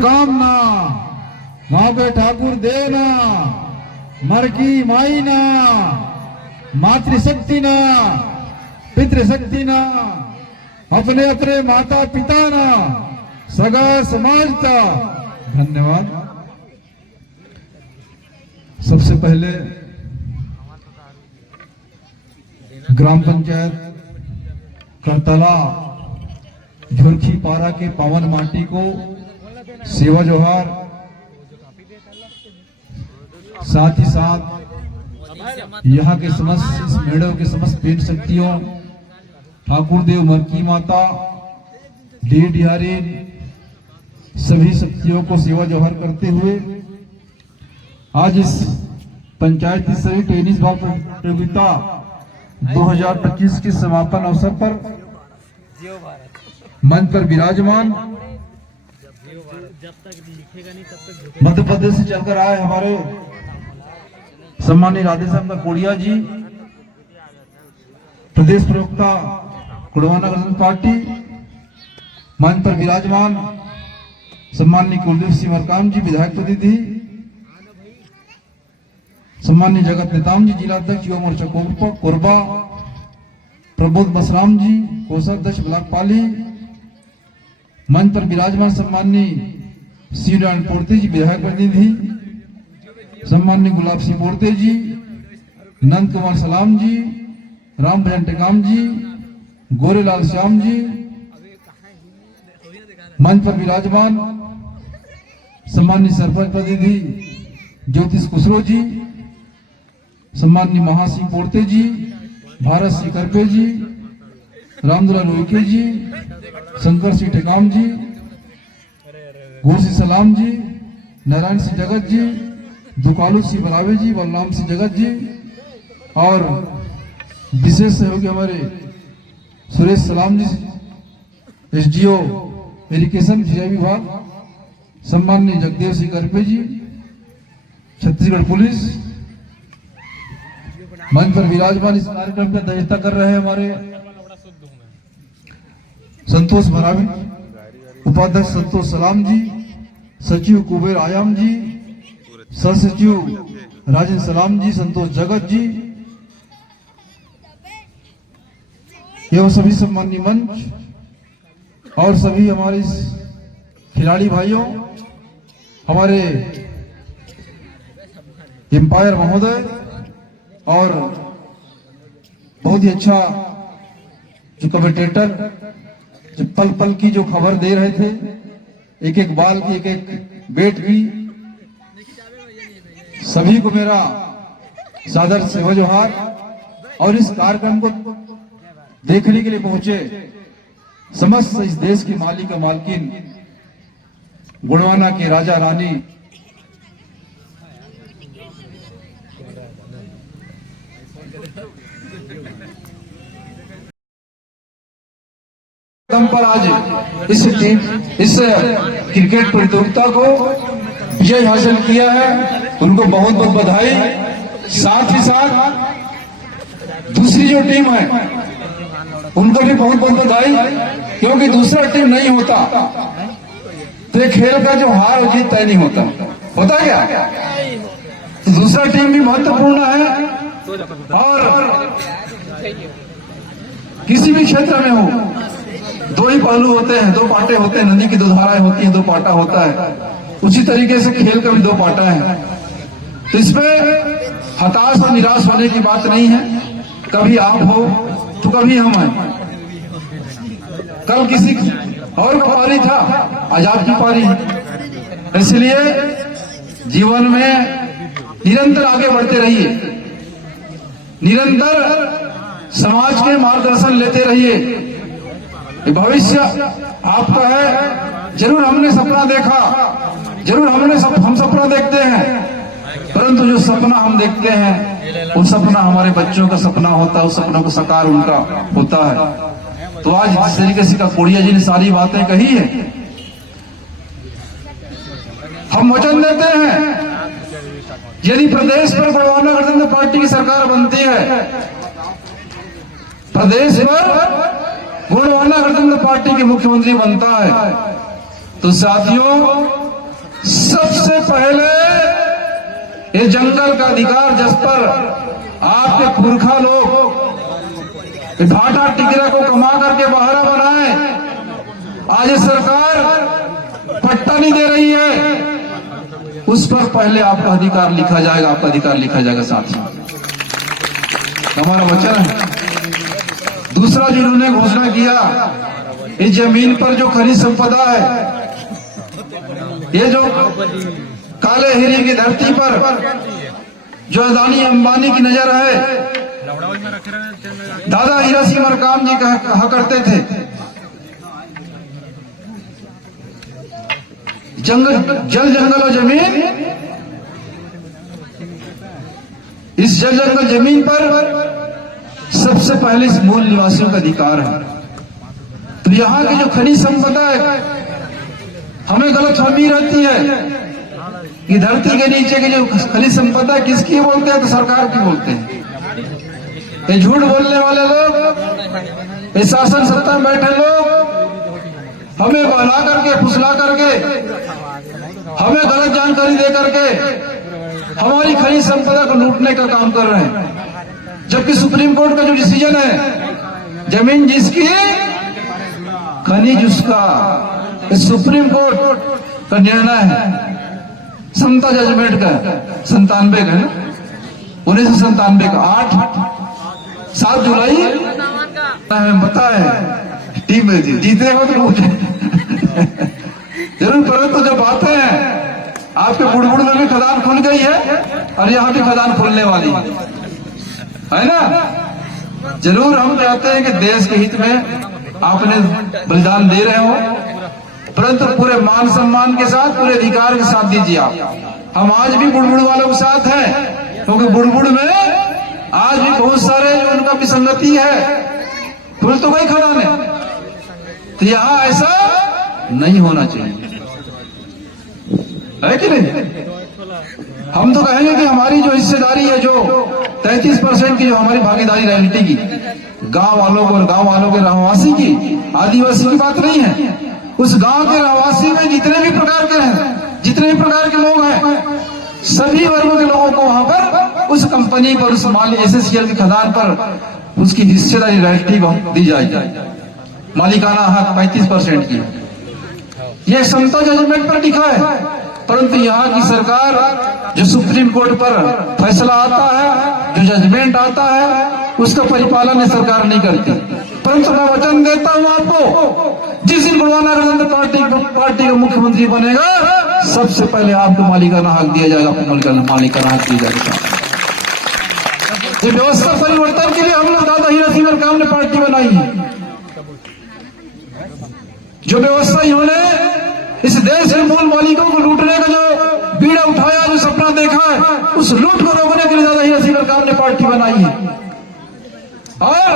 कामना वहां पे ठाकुर देवना मर की माईना मातृशक्ति ना पितृशक्ति ना अपने अपने माता पिता ना सगा समाजता। धन्यवाद। सबसे पहले ग्राम पंचायत करतला झुरखी पारा के पावन माटी को सेवा जोहार, साथ ही साथ यहाँ के समस्त इस मेड़ों के समस्त पेट शक्तियों ठाकुर देव मरकी माता डिहारी सभी शक्तियों को सेवा जोहार करते हुए आज इस पंचायती स्तरीय टेनिस बॉल प्रतियोगिता 2025 के समापन अवसर पर मंच पर विराजमान मध्य प्रदेश से चलकर आए हमारे सम्मानीय राधेश्याम कोड़िया जी, प्रदेश प्रवक्ता कुड़वाना गणतंत्र पार्टी, मंच पर विराजमान सम्मानीय कुलदीप सिंह मरकाम जी विधायक प्रतिनिधि, सम्मानीय जगत नेताम जी जिला अध्यक्ष युवा मोर्चा कोरबा, प्रबोध बसराम जी कोषाध्यक्ष ब्लॉक पाली, मंच पर विराजमान सम्मानीय श्रीनारायण पोर्ते जी विधायक प्रतिनिधि, सम्मानीय गुलाब सिंह पोर्ते जी, नंद कुमार सलाम जी, राम भजन टेकाम जी, गोरेलाल श्याम जी, मंच पर विराजमान सम्मानीय सरपंच प्रतिनिधि ज्योतिष कुशरो जी, सम्मानीय महासिंह पोर्ते जी, भारत सिंह करपे जी, रामदुला रोइके जी, शंकर सिंह टेकाम जी, गुरसिंह सलाम जी, नारायण सिंह जगत जी, दुकालू सिंह बरावे जी, बलराम सिंह जगत जी और विशेष सहयोगी हमारे सुरेश सलाम जी, एसडीओ इरिगेशन सिंचाई विभाग, सम्मानीय जगदेव सिंह करपे जी, छत्तीसगढ़ पुलिस। मंच पर विराजमान इस कार्यक्रम की अध्यक्षता कर रहे हैं हमारे संतोष भरावी, उपाध्यक्ष संतोष सलाम जी, सचिव कुबेर आयाम जी, सह सचिव राजेंद्र सलाम जी, संतोष जगत जी एवं सभी सम्मानीय मंच और सभी हमारे इस खिलाड़ी भाइयों, हमारे एम्पायर महोदय और बहुत ही अच्छा जो कमेंटेटर जो पल पल की जो खबर दे रहे थे, एक एक बाल की एक एक बेट की, सभी को मेरा सादर सेवा जोहार। और इस कार्यक्रम को देखने के लिए पहुंचे समस्त इस देश की मालिका मालकिन गुणवाना के राजा रानी पर आज इस क्रिकेट प्रतियोगिता को विजय हासिल किया है, उनको बहुत बहुत बधाई। साथ ही साथ दूसरी जो टीम है उनको भी बहुत बहुत बधाई, क्योंकि दूसरा टीम नहीं होता तो खेल का जो हार और जीत तय नहीं होता क्या? तो दूसरा टीम भी महत्वपूर्ण है और किसी भी क्षेत्र में हो दो ही पहलू होते हैं, दो पाटे होते हैं, नदी की दो धाराएं होती हैं, दो पाटा होता है, उसी तरीके से खेल का भी दो पाटा है। तो इसमें हताश और निराश होने की बात नहीं है, कभी आप हो तो कभी हम हैं। कल किसी और का पारी था, आज आपकी पारी है, इसलिए जीवन में निरंतर आगे बढ़ते रहिए, निरंतर समाज के मार्गदर्शन लेते रहिए। भविष्य आपका है, जरूर हमने सपना देखा, जरूर हम सपना देखते हैं, परंतु जो सपना हम देखते हैं वो सपना हमारे बच्चों का सपना होता है, उस सपना को साकार उनका होता है। तो आज जिस तरीके से कोड़िया जी ने सारी बातें कही है, हम वचन देते हैं यदि प्रदेश पर गुणवाना गणतंत्र पार्टी की सरकार बनती है, प्रदेश पर गुणवाना गणतंत्र पार्टी के मुख्यमंत्री बनता है, तो साथियों सबसे पहले ये जंगल का अधिकार जिस पर आपके पुरखा लोग भाटा टिकरा को कमा करके बहारा बनाए, आज सरकार पट्टा नहीं दे रही है, उस पर पहले आपका अधिकार लिखा जाएगा, आपका अधिकार लिखा जाएगा साथियों, हमारा वचन है। दूसरा जिन्होंने घोषणा किया, इस जमीन पर जो खनिज संपदा है, ये जो काले हीरे की धरती पर जो अदानी अंबानी की नजर है, दादा हीरा सिंह मरकाम जी कहा करते थे, जल जंगल और जमीन, इस जल जंगल जमीन पर सबसे पहले इस मूल निवासियों का अधिकार है। तो यहाँ की जो खनिज संपदा है, हमें गलतफहमी रहती है कि धरती के नीचे की जो खनिज संपदा किसकी बोलते हैं, तो सरकार की बोलते हैं। ये झूठ बोलने वाले लोग, ये शासन सत्ता में बैठे लोग हमें बहला करके, फुसला करके, हमें गलत जानकारी दे करके हमारी खनिज संपदा को लूटने का काम कर रहे हैं। जबकि सुप्रीम कोर्ट का जो डिसीजन है, जमीन जिसकी खनिज उसका, सुप्रीम कोर्ट का निर्णय है, समता जजमेंट का 97 का है ना, 1997 का 7 जुलाई पता है, टीम में जीते हो तो जरूर, परंतु जब आते हैं आपके बुड़बुड़ में भी खदान खुल गई है और यहाँ भी खदान खुलने वाली है ना। जरूर हम चाहते हैं कि देश के हित में आपने बलिदान दे रहे हो, परंतु पूरे मान सम्मान के साथ, पूरे अधिकार के साथ दीजिए आप। हम आज भी बुड़बुड़ वालों के साथ हैं, क्योंकि बुड़बुड़ में आज भी बहुत सारे उनका विसंगति है, फूल तो वही खदान है, तो यहाँ ऐसा नहीं होना चाहिए, है कि नहीं। हम तो कहेंगे कि हमारी जो हिस्सेदारी है, जो 33% की जो हमारी भागीदारी रॉयल्टी की, गांव वालों को और गांव वालों के रहवासी की, आदिवासी की बात नहीं है, उस गांव के रहवासी में जितने भी प्रकार के हैं, जितने भी प्रकार के लोग हैं, सभी वर्गों के लोगों को वहां पर उस कंपनी पर, उस एसएससीएल की खदान पर उसकी हिस्सेदारी रॉयल्टी दी जाएगी। मालिकाना हक 35% की, यह समता जजमेंट पर लिखा है, परंतु यहाँ की सरकार, जो सुप्रीम कोर्ट पर फैसला आता है, जो जजमेंट आता है, उसका परिपालन सरकार नहीं करती। परंतु मैं वचन देता हूँ आपको, जिस दिन बुढ़वाना गणतंत्र पार्टी का मुख्यमंत्री बनेगा, सबसे पहले आपको मालिकाना हक दिया जाएगा, आपको मालिकाना हक दिया जाएगा। ये व्यवस्था परिवर्तन के लिए हम लोग दादा हीरा सिंह मरकाम ने पार्टी बनाई है। जो व्यवस्था इन्होंने इस देश के मूल मालिकों को लूटने का जो बीड़ा उठाया, जो सपना देखा है, उस लूट को रोकने के लिए दादा हीरा सिंह मरकाम ने पार्टी बनाई है। और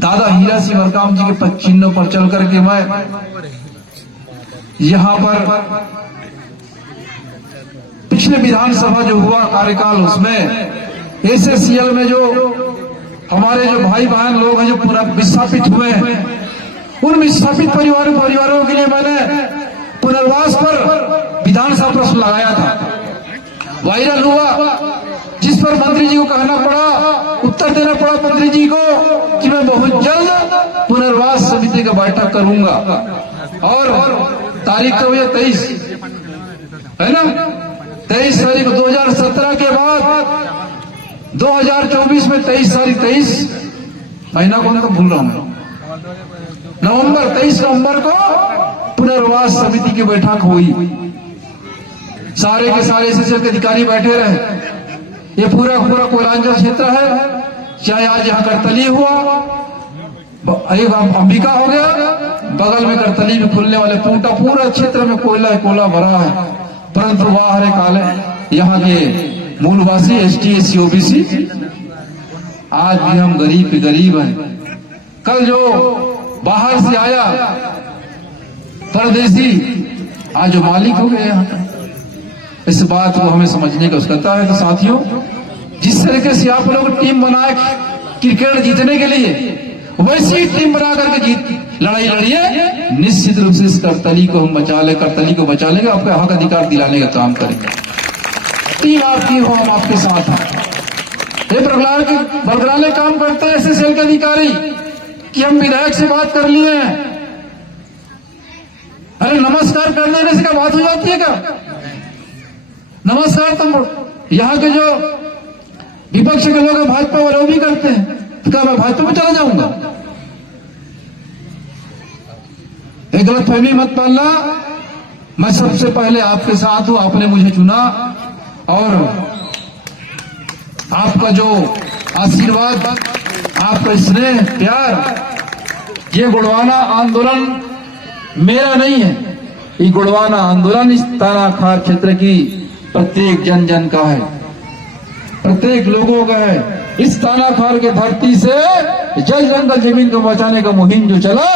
दादा हीरा सिंह मरकाम जी के पद चिन्हों पर चल करके मैं यहां पर पिछले विधानसभा जो हुआ कार्यकाल, उसमें एसएससीएल में जो हमारे जो भाई बहन लोग हैं, जो पूरा विस्थापित हुए हैं, उन विस्थापित परिवारों के लिए मैंने पुनर्वास पर विधानसभा प्रश्न लगाया था, वायरल हुआ, जिस पर मंत्री जी को कहना पड़ा, उत्तर देना पड़ा मंत्री जी को कि मैं बहुत जल्द पुनर्वास समिति का बैठक करूंगा। और तारीख तो ये 23 है ना, 23 तारीख 2017 के बाद 2024 में 23 तारीख, 23 महीना कौन तो भूल रहा हूं, नवंबर 23 नवंबर को पुनर्वास समिति की बैठक हुई। सारे के सारे एसएससीएल के अधिकारी बैठे रहे। ये पूरा कोयलांचल क्षेत्र है, चाहे आज यहाँ करतली हुआ, एक अंबिका हो गया, बगल में करतली में खुलने वाले पूरा क्षेत्र में कोयला भरा है। परंतु वाह रे काले, यहाँ के मूलवासी एसटी एससी ओबीसी आज भी हम गरीब पे गरीब हैं। कल जो बाहर से आया परदेसी, आज जो मालिक हो गए यहाँ पर, इस बात को हमें समझने की आवश्यकता है। तो साथियों, जिस तरीके से आप लोग टीम बनाए क्रिकेट जीतने के लिए, वैसी टीम बना करके लड़ाई लड़िए, निश्चित रूप से इस करतली को हम करतली को बचा लेंगे, आपका हक अधिकार दिलाने का काम करेंगे। टीम आपकी हो, हम आपके साथ हैं। ये बरगलाने काम करते हैं ऐसे सेल के अधिकारी कि हम विधायक से बात कर लिए हैं। अरे नमस्कार कर देने से क्या बात हो जाती है क्या? नमस्कार तो यहाँ के जो विपक्ष के लोग भाजपा वाले वो भी करते हैं, तो क्या मैं भाजपा में चला जाऊंगा? एक गलतफहमी मत पालना। मैं सबसे पहले आपके साथ हूं, आपने मुझे चुना और आपका जो आशीर्वाद, आपका स्नेह प्यार, ये गुड़वाना आंदोलन मेरा नहीं है, ये गुड़वाना आंदोलन इस तानाखार क्षेत्र की प्रत्येक जन जन का है, प्रत्येक लोगों का है। इस तानाखार के धरती से जल जंगल जमीन को बचाने का मुहिम जो चला,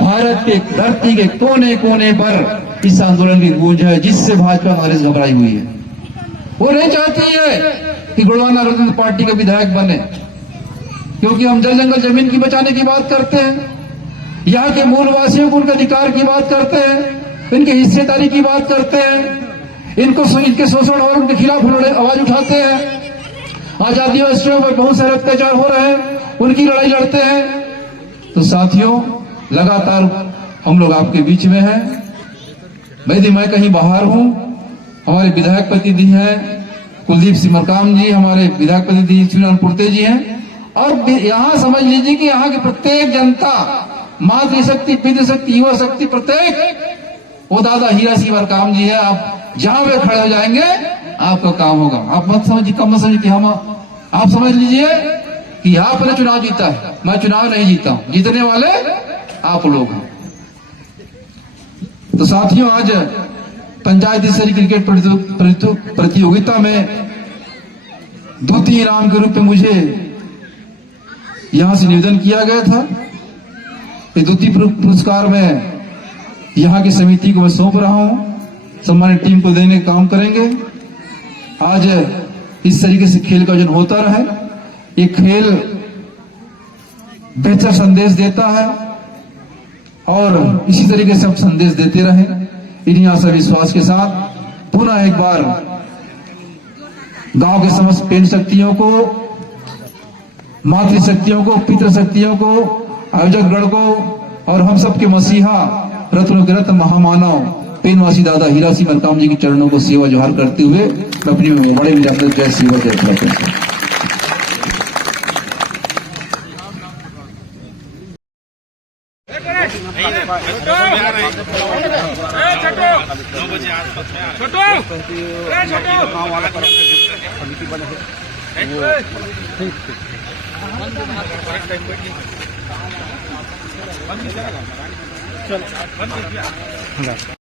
भारत के धरती के कोने कोने पर इस आंदोलन की गूंज है, जिससे भाजपा कांग्रेस घबराई हुई है। वो नहीं चाहती है कि गुड़वाना राजनीतिक पार्टी का विधायक बने, क्योंकि हम जल जंगल जमीन की बचाने की बात करते हैं, यहाँ के मूलवासियों को उनके अधिकार की बात करते हैं, इनके हिस्सेदारी की बात करते हैं, इनके शोषण और उनके खिलाफ आवाज उठाते हैं। आज आदिवासियों पर बहुत सारे अत्याचार हो रहे हैं, उनकी लड़ाई लड़ते हैं। तो साथियों, लगातार हम लोग आपके बीच में हैं। मैं कहीं बाहर हूं, हमारे विधायक प्रतिनिधि हैं कुलदीप सिंह मरकाम जी, हमारे विधायक प्रतिनिधि चुनानपुरते जी हैं। और यहाँ समझ लीजिए कि यहाँ की प्रत्येक जनता, मातृशक्ति, पितृशक्ति, युवा शक्ति, प्रत्येक वो दादा हीरा सिंह मरकाम जी है। आप जहां वे खड़े हो जाएंगे आपका काम होगा। आप मत समझिए, कम मत समझिए कि हम, आप समझ लीजिए कि आपने चुनाव जीता है, मैं चुनाव नहीं जीता हूं, जीतने वाले आप लोग हैं। तो साथियों, आज पंचायती स्तरीय क्रिकेट प्रतियोगिता में द्वितीय इनाम के रूप में मुझे यहां से निवेदन किया गया था। द्वितीय पुरस्कार में यहाँ की समिति को मैं सौंप रहा हूं, सम्मानित टीम को देने का काम करेंगे। आज इस तरीके से खेल का आयोजन होता रहे, ये खेल बेहतर संदेश देता है और इसी तरीके से हम संदेश देते रहे। इन्हीं आशा विश्वास के साथ पुनः एक बार गांव के समस्त पेन शक्तियों को, मातृशक्तियों को, पितृशक्तियों को, आयोजक गण को और हम सबके मसीहा रत्नों के रत्न महामानव पेनवासी दादा हीरा सिंह मरकाम जी के चरणों को सेवा जोहार करते हुए अपनी बड़े विरासत जय सेवा जय प्रकाश। चल